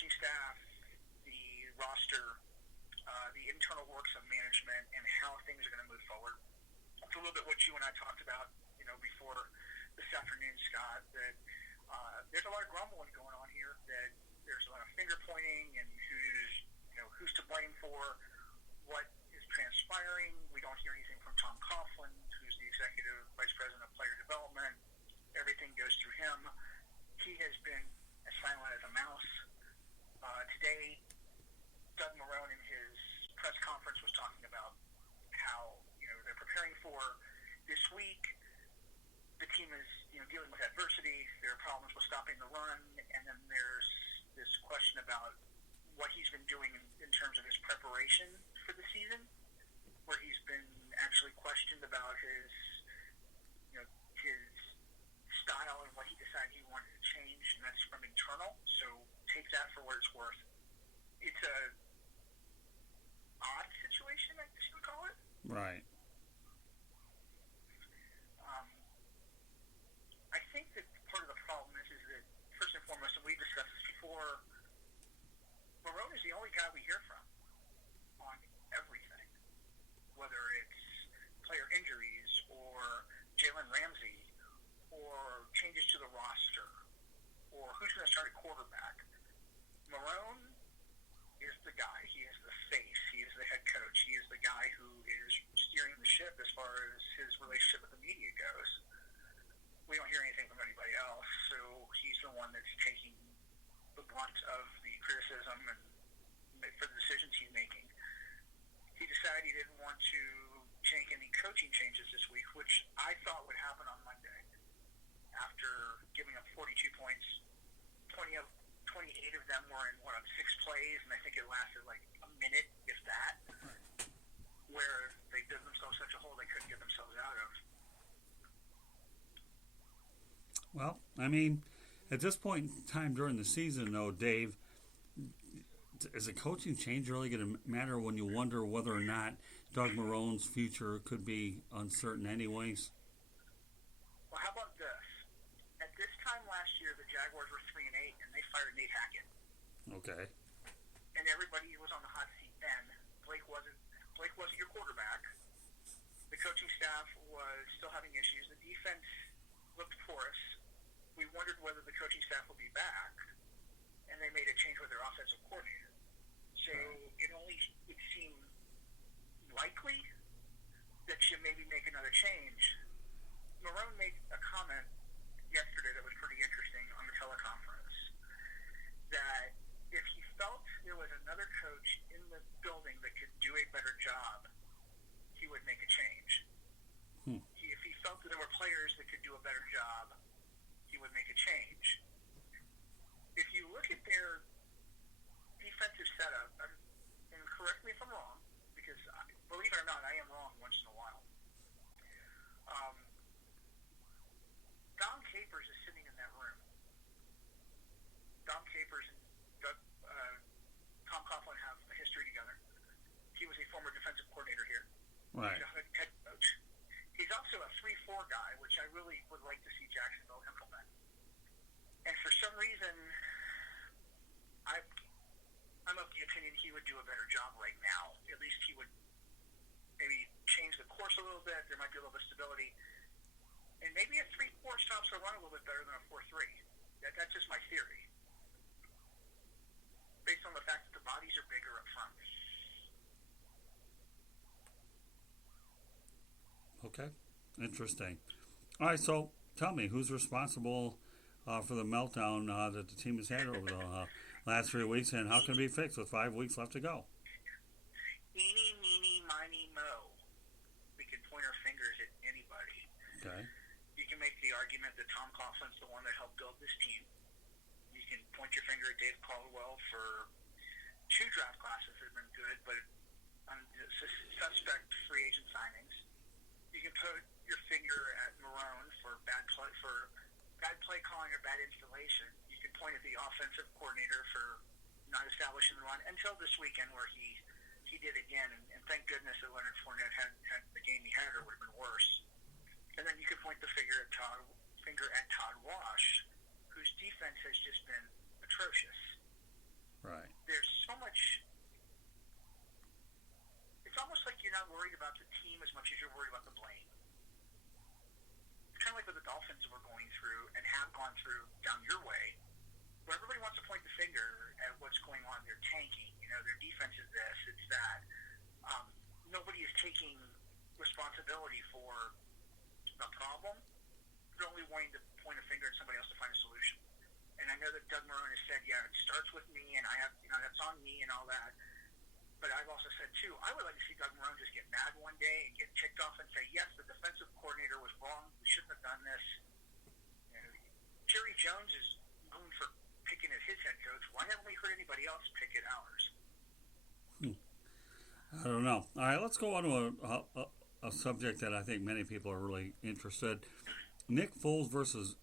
coaching staff, the roster, the internal works of management, and how things are going to move forward. It's a little bit what you and I talked about, before this afternoon, Scott, that there's a lot of grumbling going on here, that there's a lot of finger pointing and who's to blame for what is transpiring. We don't hear anything from Tom Coughlin, who's the executive vice president of player development. Everything goes through him. He has been as silent as a mouse. Today, Doug Marrone in his press conference was talking about how they're preparing for this week. The team is dealing with adversity. There are problems with stopping the run, and then there's this question about what he's been doing in terms of his preparation for the season, where he's been actually questioned about his style and what he decided he wanted to change, and that's from internal. So take that for what it's worth. It's a odd situation, I guess you would call it. Right. I think that part of the problem is that, first and foremost, and we discussed this before, Marrone is the only guy we hear from on everything, whether it's player injuries or Jalen Ramsey or changes to the roster or who's going to start at quarterback. Marrone is the guy. He is the face. He is the head coach. He is the guy who is steering the ship as far as his relationship with the media goes. We don't hear anything from anybody else, so he's the one that's taking the brunt of the criticism and for the decisions he's making. He decided he didn't want to make any coaching changes this week, which I thought would happen on Monday. After giving up 42 points, 28 of them were in, on 6 plays, and I think it lasted like a minute, if that, where they dug themselves such a hole they couldn't get themselves out of. Well, I mean, at this point in time during the season, though, Dave, is a coaching change really going to matter when you wonder whether or not Doug Marrone's future could be uncertain anyways? Well, how about this? At this time last year, the Jaguars were 3-8, and they fired Nate Hackett. Okay. And everybody was on the hot seat then. Blake wasn't your quarterback. The coaching staff was still having issues. The defense looked porous. We wondered whether the coaching staff would be back, and they made a change with their offensive coordinator. So it only would seem likely that you maybe make another change. Marrone made a comment yesterday that was pretty interesting on the teleconference, that if he felt there was another coach in the building that could do a better job, he would make a change. If he felt that there were players that could do a better job, he would make a change. If you look at their defensive setup, and correct me if I'm wrong, because believe it or not, I am wrong once in a while. Dom Capers is sitting in that room. Dom Capers and Tom Coughlin have a history together. He was a former defensive coordinator here. Right. He's a head coach. He's also a 3-4 guy, which I really would like to see Jacksonville implement. And for some reason, I'm of the opinion he would do a better job right now. At least he would maybe change the course a little bit. There might be a little bit of stability. And maybe a 3-4 stops the run a little bit better than a 4-3. That's just my theory. Based on the fact that the bodies are bigger up front. Okay. Interesting. All right, so tell me, who's responsible for the meltdown that the team has had over the last 3 weeks, and how can it be fixed with 5 weeks left to go? Eeny, meeny, miny, mo. We can point our fingers at anybody. Okay. You can make the argument that Tom Coughlin's the one that helped build this team. You can point your finger at Dave Caldwell for 2 draft classes that have been good, but suspect free agent signings. You can put your finger at Marrone for bad play calling or bad installation. You can point at the offensive coordinator for not establishing the run until this weekend, where he did again. And thank goodness that Leonard Fournette had the game he had, or it would have been worse. And then you could point the finger at Todd Wash, whose defense has just been atrocious. as much as you're worried about the blame. It's kind of like what the Dolphins were going through and have gone through down your way, where everybody wants to point the finger at what's going on. They're tanking. Their defense is this, it's that. Nobody is taking responsibility for the problem. They're only wanting to point a finger at somebody else to find a solution. And I know that Doug Marrone has said, yeah, it starts with me, and I have, that's on me and all that. But I've also said, too, I would like to see Doug Marrone just get mad one day and get ticked off and say, yes, the defensive coordinator was wrong. We shouldn't have done this. Jerry Jones is known for picking at his head coach. Why haven't we heard anybody else pick at ours? I don't know. All right, let's go on to a subject that I think many people are really interested. Nick Foles versus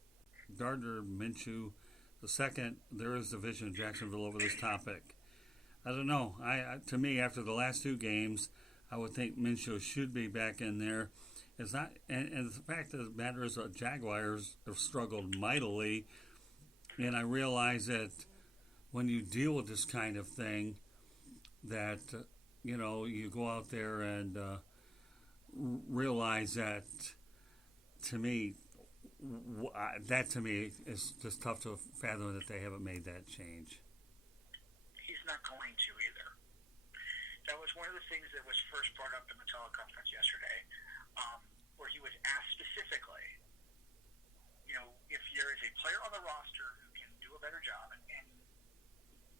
Gardner Minshew. The second, there is division in Jacksonville over this topic. I don't know. To me, after the last two games, I would think Minshew should be back in there. It's not, and the fact of the matter is, the Jaguars have struggled mightily, and I realize that when you deal with this kind of thing, that you go out there and realize that. To me, is just tough to fathom that they haven't made that change. He's not going to either. That was one of the things that was first brought up in the teleconference yesterday, where he was asked specifically, if there is a player on the roster who can do a better job and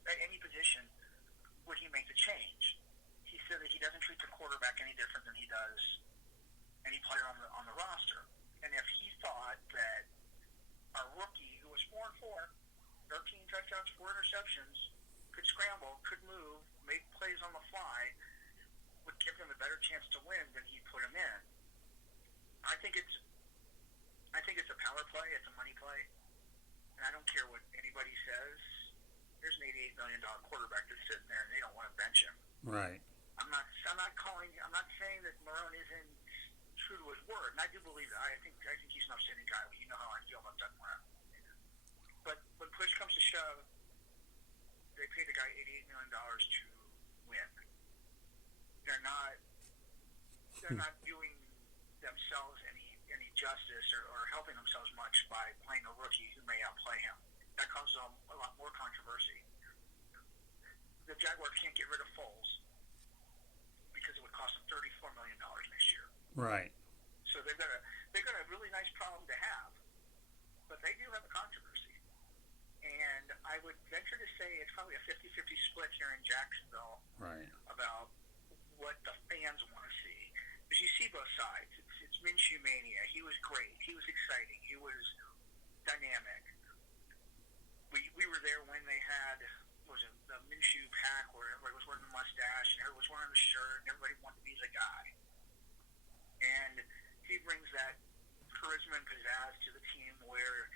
at any position, would he make the change? He said that he doesn't treat the quarterback any different than he does any player on the roster. And if he thought that our rookie, who was 4-4, 13 touchdowns, 4 interceptions, could scramble, could move, make plays on the fly, would give him a better chance to win, then he'd put him in. I think it's a power play, it's a money play, and I don't care what anybody says. There's an $88 million quarterback that's sitting there, and they don't want to bench him. Right. I'm not saying that Marrone isn't true to his word, and I do believe that. I think he's an upstanding guy. You know how I feel about Doug Marrone. But when push comes to shove, they paid the guy $88 million to win. They're not doing themselves any justice or helping themselves much by playing a rookie who may outplay him. That causes a lot more controversy. The Jaguars can't get rid of Foles because it would cost them $34 million next year. Right. So they've got a really nice problem to have, but they do have a controversy. And I would venture to say it's probably a 50-50 split here in Jacksonville. Right. About what the fans want to see. Because you see both sides. It's Minshew mania. He was great. He was exciting. He was dynamic. We were there when they had, the Minshew pack where everybody was wearing the mustache and everybody was wearing the shirt and everybody wanted to be the guy. And he brings that charisma and pizzazz to the team where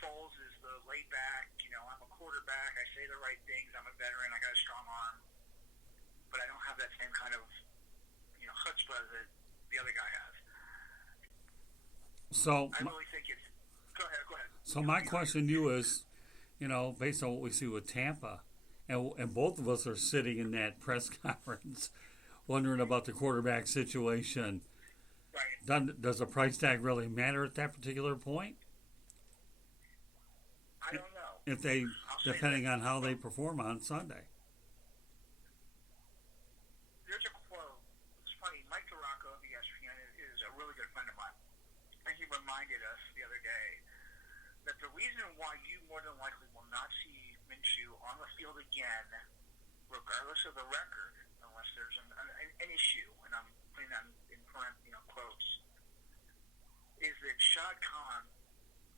Foles is the laid back, I'm a quarterback, I say the right things, I'm a veteran, I got a strong arm, but I don't have that same kind of, chutzpah that the other guy has. So I really think it's, go ahead. So my question to you is, based on what we see with Tampa, and both of us are sitting in that press conference wondering about the quarterback situation. Right. Does the price tag really matter at that particular point? I don't know. If depending on how they perform on Sunday. There's a quote. It's funny. Mike DeRocco of ESPN is a really good friend of mine. And he reminded us the other day that the reason why you more than likely will not see Minshew on the field again, regardless of the record, unless there's an issue, and I'm putting that in quotes, is that Shad Khan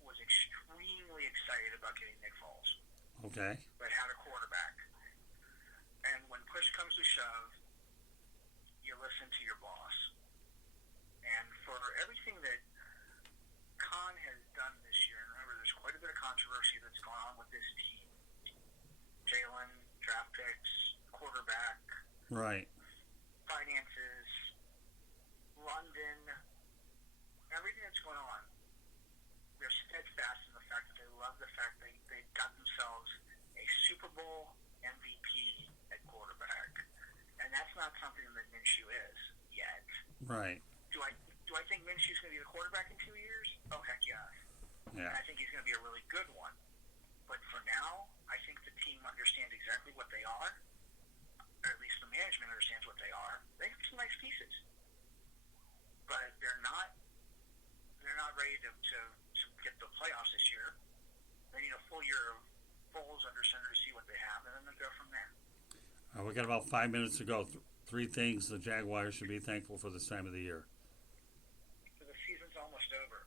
was extremely excited about getting Nick Foles. Okay. But had a quarterback. And when push comes to shove, you listen to your boss. And for everything that Khan has done this year, and remember there's quite a bit of controversy that's gone on with this team. Jalen, draft picks, quarterback, right, finances, London, everything that's going on. They're steadfast in the fact that they love the fact that they got themselves a Super Bowl MVP at quarterback. And that's not something that Minshew is yet. right. understand exactly what they are, or at least the management understands what they are. They have some nice pieces, but they're not ready to get the playoffs this year. They need a full year of Foles under center to see what they have, and then they'll go from there. We got about 5 minutes to go. Three things the Jaguars should be thankful for this time of the year. So the season's almost over.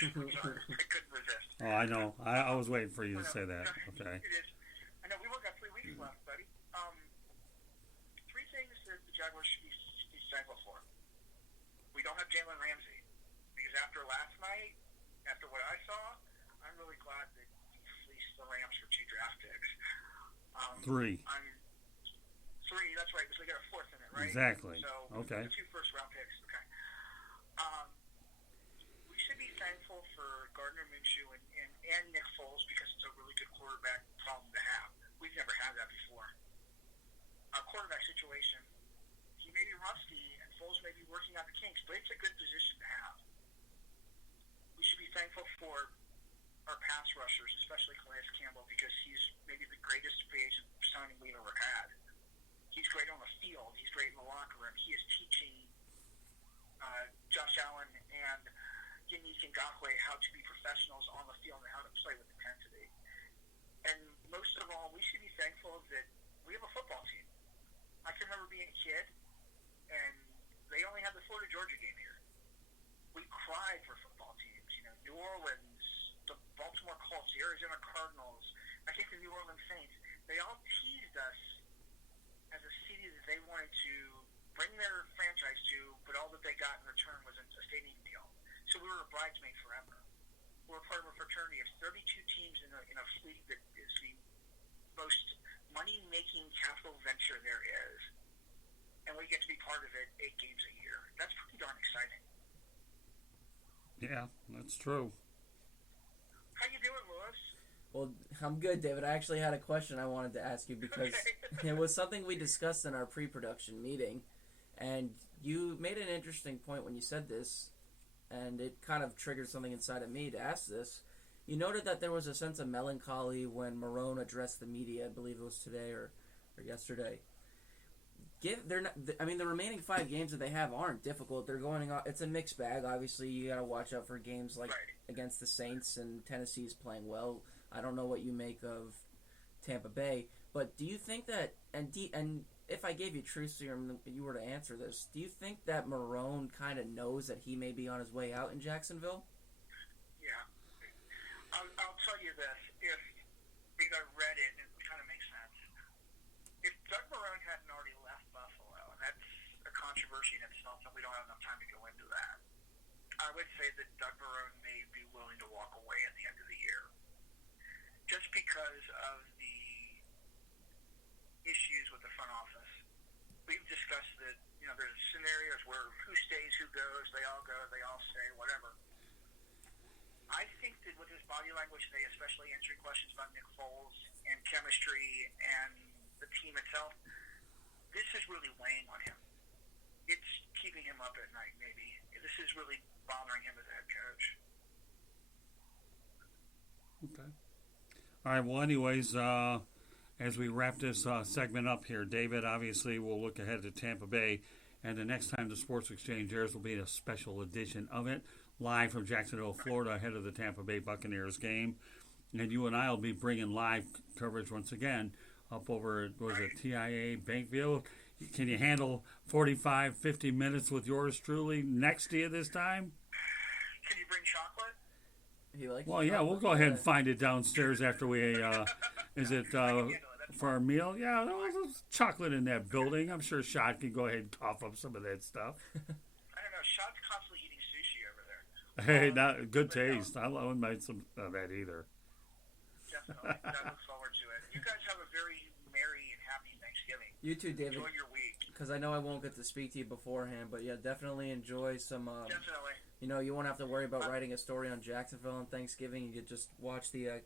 Sorry, I couldn't resist. Oh, I know. I was waiting for you to say that. Okay. It is. I know we've only got 3 weeks left, buddy. 3 things that the Jaguars should be thankful for. We don't have Jalen Ramsey because after last night, after what I saw, I'm really glad that he fleeced the Rams for 2 draft picks. 3. 3. That's right. So they got a 4th in it, right? Exactly. So okay. 2 first-round picks. Okay. We should be thankful for Gardner Minshew and Nick Foles because it's a really good quarterback problem to have. We've never had that before. Our quarterback situation, he may be rusty and Foles may be working out the kinks, but it's a good position to have. We should be thankful for our pass rushers, especially Calais Campbell, because he's maybe the greatest free agent signing we've ever had. He's great on the field. He's great in the locker room. He is teaching Josh Allen and Yannick Ngakoue how to be professionals on the field and how to play with intensity. And most of all, we should be thankful that we have a football team. I can remember being a kid, and they only had the Florida-Georgia game here. We cried for football teams. New Orleans, the Baltimore Colts, the Arizona Cardinals, I think the New Orleans Saints, they all teased us as a city that they wanted to bring their franchise to, but all that they got in return was a stadium deal. So we were a bridesmaid forever. We're part of a fraternity of 32 teams in a league that is the most money-making capital venture there is. And we get to be part of it 8 games a year. That's pretty darn exciting. Yeah, that's true. How you doing, Lewis? Well, I'm good, David. I actually had a question I wanted to ask you because it was something we discussed in our pre-production meeting, and you made an interesting point when you said this, and it kind of triggered something inside of me to ask this. You noted that there was a sense of melancholy when Marrone addressed the media. I believe it was today or yesterday. The remaining 5 games that they have aren't difficult. They're going on. It's a mixed bag. Obviously, you got to watch out for games like against the Saints, and Tennessee's playing well. I don't know what you make of Tampa Bay, but do you think that and if I gave you truth serum, you were to answer this, do you think that Marrone kind of knows that he may be on his way out in Jacksonville? Yeah, I'll tell you this. If I read it, it kind of makes sense. If Doug Marrone hadn't already left Buffalo, and that's a controversy in itself, and we don't have enough time to go into that, I would say that Doug Marrone may be willing to walk away at the end of the year. Just because of the issues with the front office. We've discussed that, there's scenarios where who stays, who goes, they all go, they all stay, whatever. I think that with his body language today, especially answering questions about Nick Foles and chemistry and the team itself, this is really weighing on him. It's keeping him up at night, maybe. This is really bothering him as a head coach. Okay. All right, well, anyways, as we wrap this segment up here, David, obviously we'll look ahead to Tampa Bay, and the next time the Sports Exchange airs will be a special edition of it, live from Jacksonville, Florida, ahead of the Tampa Bay Buccaneers game. And you and I will be bringing live coverage once again up over, TIA Bankville. Can you handle 45, 50 minutes with yours truly next to you this time? Can you bring chocolate? Well, yeah, we'll go ahead and find it downstairs after we, for our meal? Yeah, there's chocolate in that building. I'm sure Shot can go ahead and cough up some of that stuff. I don't know. Shot's constantly eating sushi over there. Hey, not good taste. I wouldn't mind some of that either. Definitely. I look forward to it. You guys have a very merry and happy Thanksgiving. You too, David. Enjoy your week. Because I know I won't get to speak to you beforehand, but yeah, definitely enjoy some. Definitely. You won't have to worry about writing a story on Jacksonville on Thanksgiving. You could just watch the